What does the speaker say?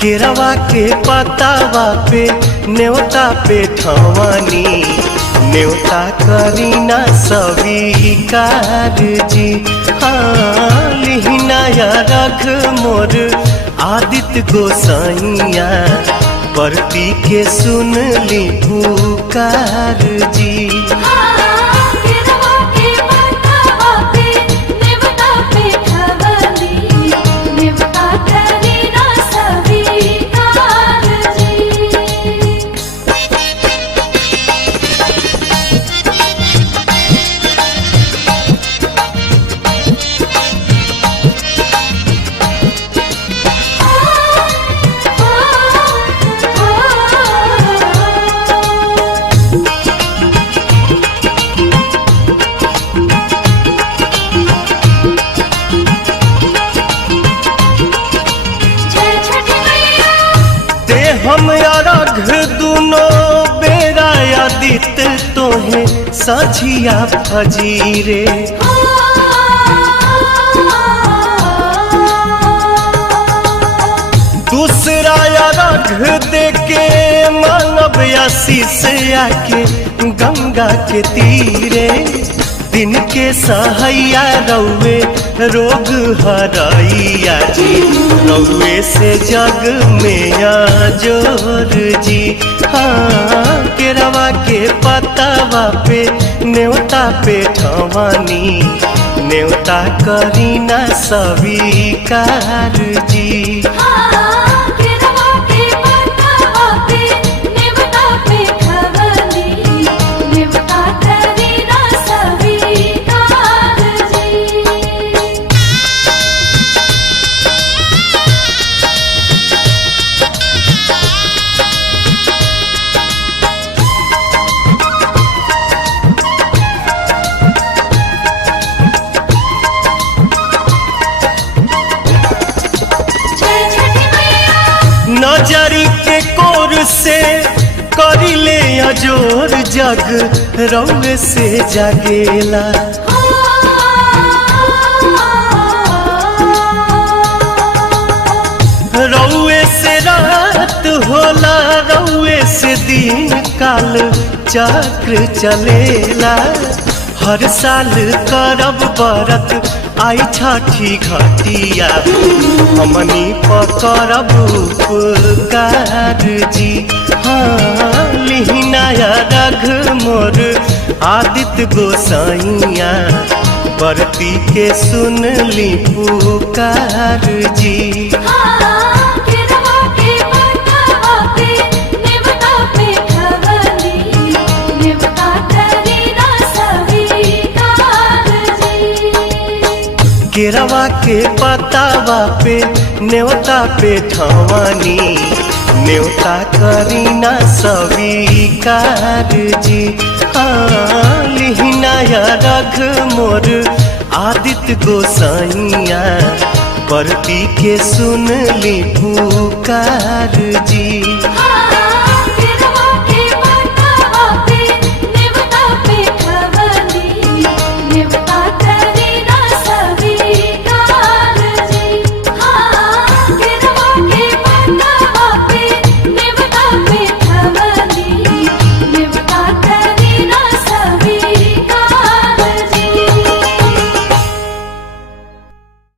केरवा के पतावा पे न्योता पे ठवानी, न्योता करीना स्वीकार जी। हाँ लिहिनाया रघ मोर आदित्य गोसाइया, परती के सुन ली पुकार जी। हम अरघ दुनो बेरा आदित्य तोहे सझिया फजीरे, दूसरा अरघ देके मानव आशीष आके गंगा के तीरे। दिन के सहैया रौवे रोग हरैया जी, रौवे से जग में जोर जी। हाँ केरवा के पतावा पे न्योता पे ठवानी, न्योता करीना स्वीकार जी। नजरी के कोर से करिले अजोर, जग रौवे से जागेला। रौवे से रात होला, रौवे से दिन काल चक्र चलेला। हर साल करब बरत आई छठी घटिया, हमनी पकड़ब उपकार जी। हाँ लिहिनाया रघ मोर आदित्य गोसाइया, बरती के सुन ली पुकार जी। केरवा के पतावा पे न्योता पे ठवानी, न्योता करीना स्वीकार जी। हाँ लिहिनाया रघ मोर आदित्य गोसाइया, परती के सुन ली पुकार जी।